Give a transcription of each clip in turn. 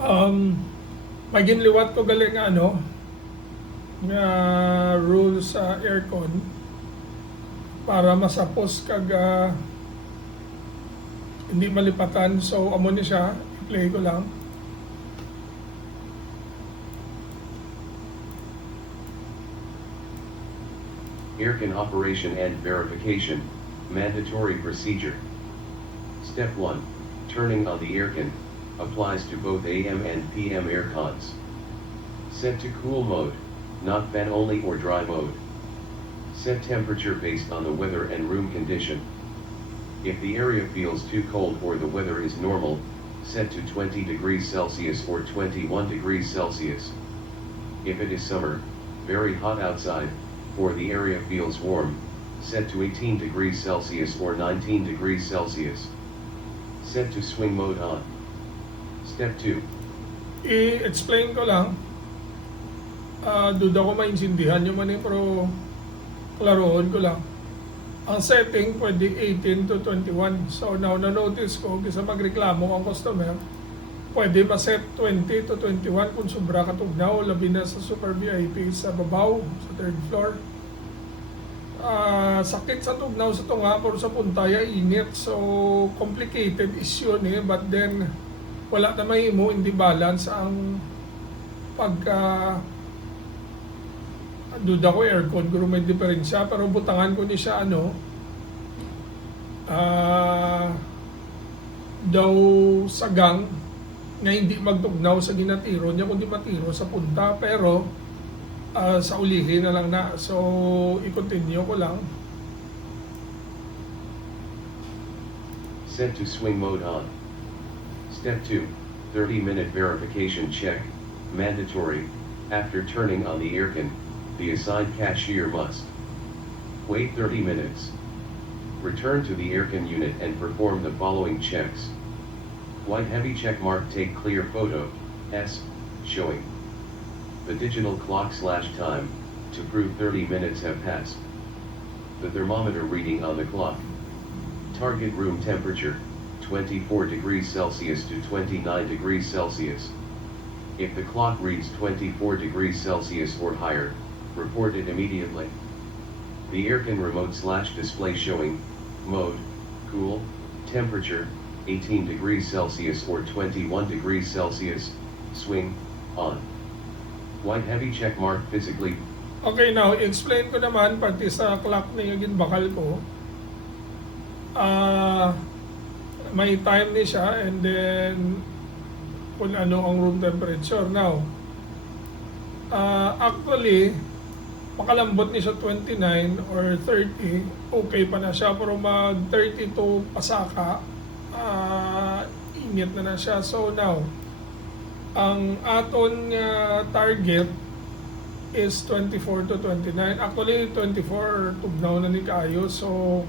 Um, Maging liwat ko galing nga nga rule sa aircon para masapos kag hindi malipatan. So amo ni siya, i-play ko lang. Aircon operation and verification, mandatory procedure. Step 1, turning on the aircon, applies to both AM and PM aircons. Set to cool mode, not fan only or dry mode. Set temperature based on the weather and room condition. If the area feels too cold or the weather is normal, set to 20 degrees Celsius or 21 degrees Celsius. If it is summer, very hot outside, or the area feels warm, set to 18 degrees Celsius or 19 degrees Celsius. Set to swing mode on. Step 2. I-explain ko lang. Duda ko maintindihan nyo man pero klaroon ko lang. Ang setting pwede 18 to 21. So now na-notice ko, kisa magreklamo ang customer, pwede ma-set 20 to 21 kung sobra katugnaw, labi na sa super VIP sa babaw, sa third floor. Sakit sa tugnaw sa tunga, pero sa puntaya init. So complicated issue ni, but then wala na mahimo, hindi balance ang pagka duda ko aircon kung may diferensya, pero butangan ko ni siya daw sagang nga hindi magtugnaw sa ginatiro niya kundi matiro sa punta, pero sa ulihin na lang na. So i-continue ko lang. Set to swing mode on. Step 2, 30-minute verification check, mandatory. After turning on the aircon, the assigned cashier must wait 30 minutes. Return to the aircon unit and perform the following checks. White heavy check mark, take clear photo, S, showing the digital clock/time, to prove 30 minutes have passed. The thermometer reading on the clock. Target room temperature, 24 degrees Celsius to 29 degrees Celsius. If the clock reads 24 degrees Celsius or higher, report it immediately. The aircon remote/display showing mode, cool, temperature, 18 degrees Celsius or 21 degrees Celsius, swing, on. White heavy check mark physically. Okay, now explain ko naman pati sa clock na yung ginbakal ko. May time ni siya, and then kung ano ang room temperature. Now actually makalambot ni siya 29 or 30, okay pa na siya, pero mag 32 pasaka, init na siya. So now ang aton target is 24 to 29. Actually 24 tugnaw na ni kayo. So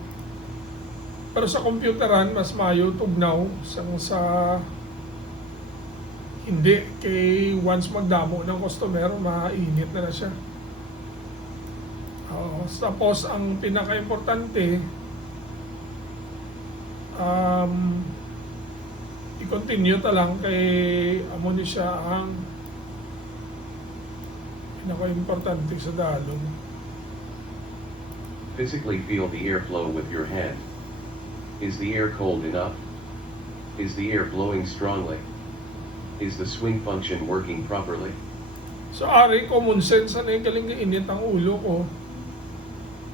pero sa computeran mas mayo tugnaw sa hindi, kay once magdamo ng customer mainit na siya. Tapos ang pinaka-importante, i-continue ta lang kay amo ni siya ang pinaka-importante sa dalong. Physically feel the airflow with your hand. Is the air cold enough? Is the air blowing strongly? Is the swing function working properly? So ari, common sense na yung galing init ang ulo ko.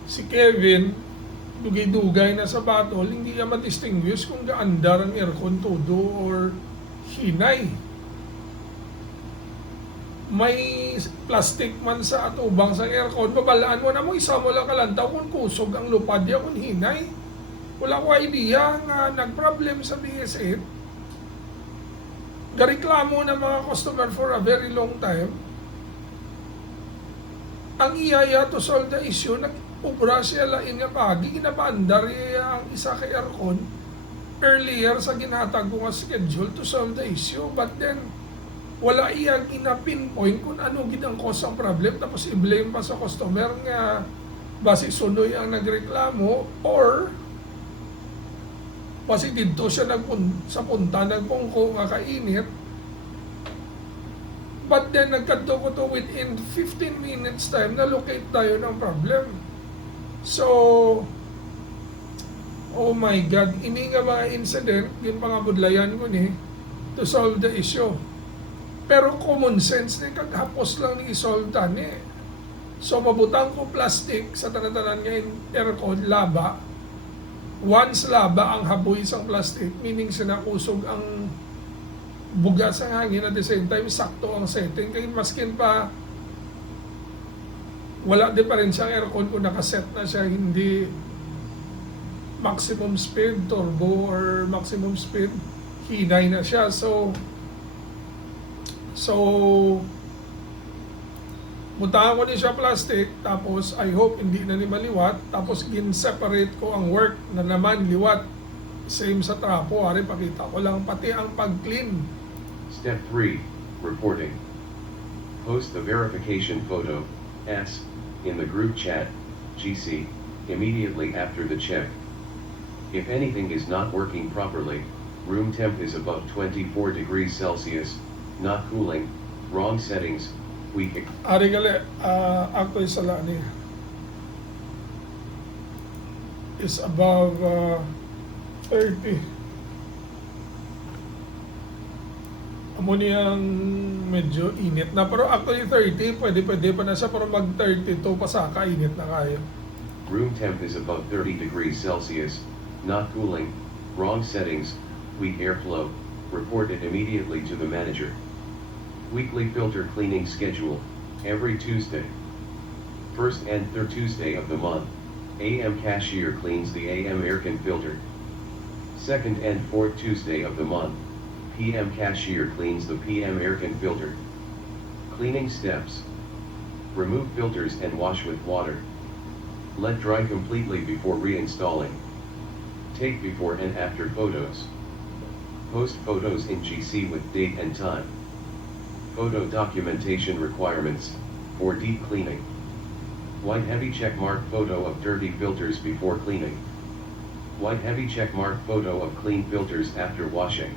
Si Kevin, dugay-dugay na sa battle, hindi niya ma-distinguish kung gaandar ang aircon todo or hinay. May plastic man sa atubang sa aircon, babalaan mo na mo, isa mo lang kalantaw kung kusog ang lupad niya kung hinay. Wala ko idea nga nag-problem sa BS8. Gareklamo ng mga customer for a very long time. Ang iyaya to solve the issue, nag-ubra siya lain nga pagi, ginapaandar ang isa kay aircon earlier sa ginatag ko nga schedule to solve the issue. But then, wala iya gina-pinpoint kung ano ginang cause ang problem, tapos i-blame pa sa customer nga basi sunoy ang nagreklamo, or basi dito siya sa punta nagpungko nga kainit, But then nagkadto ko to within 15 minutes time na locate tayo ng problem. So, oh my God, ini nga mga incident, yung mga budlayan ko ni to solve the issue. Pero common sense ni kaghapos lang ni isolve tani. So mabutang ko plastic sa tanan-tanan nga aircon laba. Once laba ang haboy sang plastic, meaning sinakusog ang buga sa hangin at the same time sakto ang setting kay maskin pa wala din pa rin siyang aircon kung nakaset na siya, hindi maximum speed turbo or maximum speed hinay na siya. So butahan ko din siya plastic, tapos I hope hindi na ni maliwat, tapos gin-separate ko ang work na naman liwat. Same sa trapo, hari pakita ko lang pati ang pag-clean. Step 3, reporting. Post the verification photo, S, in the group chat, GC, immediately after the check. If anything is not working properly, room temp is above 24 degrees Celsius, not cooling, wrong settings, weak. Ari gali, ako isa lang ni is above 30. Amo niyang medyo init na, pero actually 30, pwede pa na siya, pero mag 32 pa sa kainit na kayo. Room temp is above 30 degrees Celsius, not cooling, wrong settings, weak airflow, report it immediately to the manager. Weekly filter cleaning schedule, every Tuesday. First and third Tuesday of the month, AM cashier cleans the AM aircon filter. Second and fourth Tuesday of the month, PM cashier cleans the PM aircon filter. Cleaning steps. Remove filters and wash with water. Let dry completely before reinstalling. Take before and after photos. Post photos in GC with date and time. Photo documentation requirements, for deep cleaning. White heavy checkmark photo of dirty filters before cleaning. White heavy checkmark photo of clean filters after washing.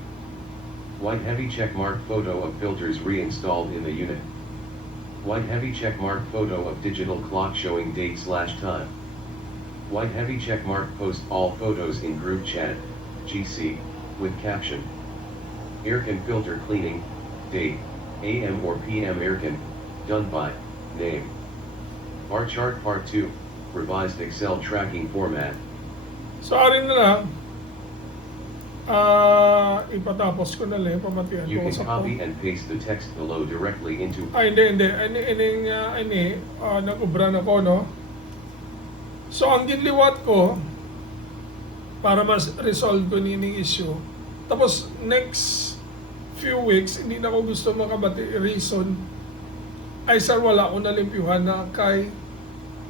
White heavy checkmark photo of filters reinstalled in the unit. White heavy checkmark photo of digital clock showing date/time. White heavy checkmark post all photos in group chat, GC, with caption. Aircon filter cleaning, date, AM or PM aircon, done by, name. Bar chart part 2, revised Excel tracking format. So arin na lang, ipatapos ko na lang, pamatihan You ko can sa copy and paste the text below directly into. hindi. Nag-ubra na ko, no? So, ang ginliwat ko, para mas resolve ko nining issue, tapos next few weeks, hindi na ko gusto makabati reason, ay sir, wala ko nalimpyuhan na kay,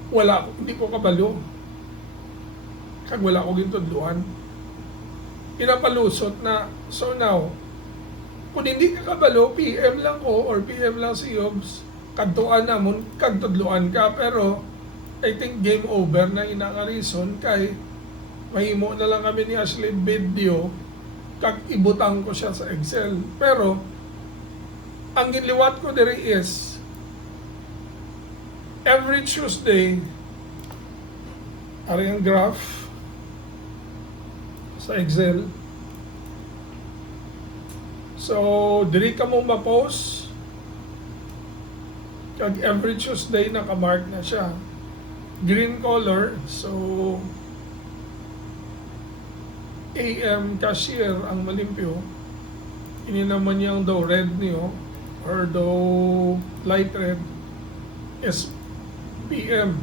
hindi ko kabalo. Kag wala ko gintudluan. Pinapalusot na, so now, kung hindi ka kabalo, PM lang ko or PM lang si Yobs, kadtuan namon, kagtudluan ka, pero I think game over na inaka-reason kay mahimo na lang kami ni Ashley video kag ibutang ko siya sa Excel. Pero ang ginliwat ko diri is every Tuesday ari ang graph sa Excel. So diri ka mo ma-post kag every Tuesday naka-mark na siya. Green color, so AM cashier ang malimpyo. Ini naman yung daw red niyo or daw light red is PM.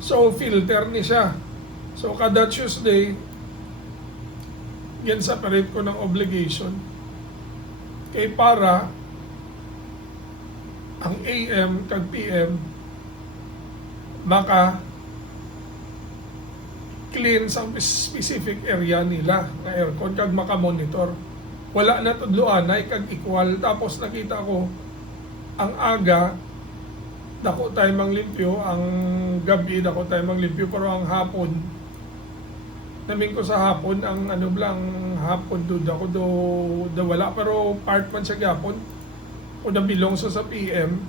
So filter ni siya. So kada Tuesday yan separate ko ng obligation. Kay para ang AM kag PM maka clean sa specific area nila na aircon kag maka-monitor. Wala na tudloan na kag equal, tapos nakita ko ang aga dako tayo manglimpyo, ang gabi dako tayo manglimpyo, pero ang hapon namin ko sa hapon ang hapon do dako do wala, pero part man sa gapon o nabilong sa PM,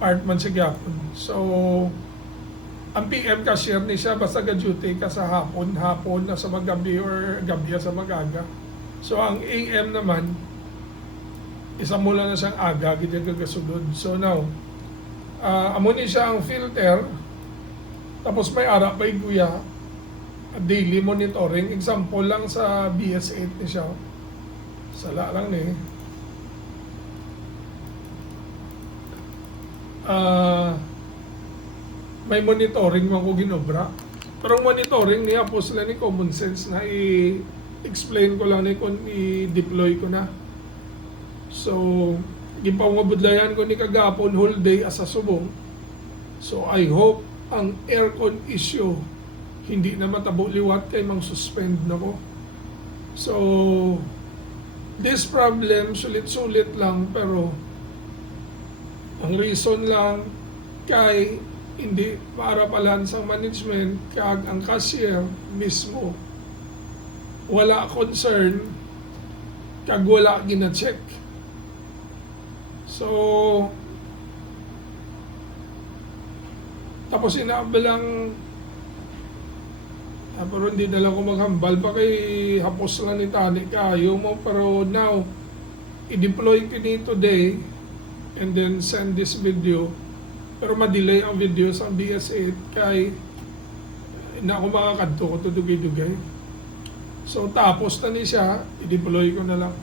part man sa gyapon. So, ang PM cashier ni siya basta ga-duty ka sa hapon na sa magabi or gabi sa magaga. So, ang AM naman, isa mula na siyang aga, gid gagasunod. So now, amo ni siya ang filter, tapos may ara pa iguya, daily monitoring. Example lang sa BS8 ni siya. Sala lang ni. May monitoring man ko ginobra. Pero ang monitoring niya po sila ni common sense na i-explain ko lang ni kung i-deploy ko na. So, gipangabudlayan ko ni kagapon whole day asa subong. So, I hope ang aircon issue hindi na matabo liwat kay mang suspend na ko. So, this problem sulit-sulit lang pero ang reason lang kay hindi para palan sa management kag ang cashier mismo wala concern kag wala gina-check. So, tapos inaabalang pero hindi na lang ako maghambal pa kay hapos lang ni Tani kayo mo pero now i-deploy ko ni today and then send this video pero ma-delay ang video sa BS8 kay na ako makakadto ko to dugay-dugay. So tapos na ni siya, i-deploy ko na lang.